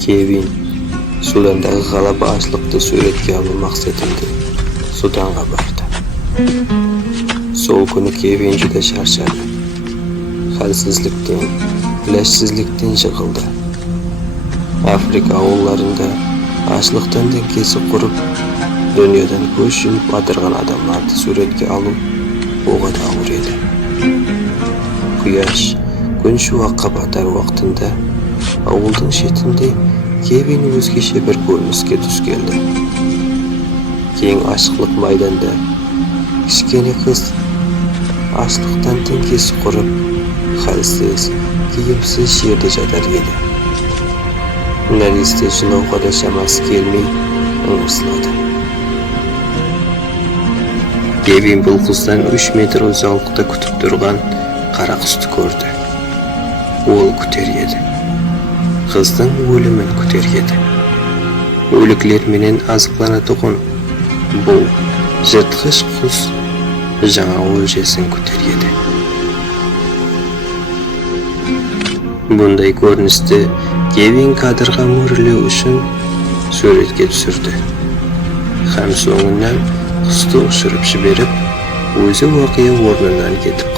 Kevin Sudanдағы ғалап ашылықты суретке алу мақсатында Суданға барды. Сол күні Kevin juda шаршады. Halsizlikten, ilashsizlikten жығылды. Afrika ауылларында ашылықтан деңкесі құрып, dünyadan көз жұмып адырған адамларды суретке алу оға да ауыр еді. Құяш күн шуаққа батар уақытында ауылдың шетінде Kevin өзгеше бір көрініске түс келді. Кең ашықлық майданда кішкене қыз аштықтан деңкесі құрып, халсіз, киімсіз жерде жатар еді. Нәресте жылауға да шамасы келмей ыңырсылады. Kevin бұл қыздан 3 метр ұзақта күтіп тұрған қара құсты көрді. Ол күтер еді. Қыздың өлімін күтер еді. Өліклер менен азықланатұғын бұл жыртқыш құс жаңа өлжесін күтер еді. Бұндай көріністі Kevin кадрға мөрлеу үшін суретке түсірді. Һәм соңынан құсты ұшырып жіберіп, өзі уақия орнынан кетіп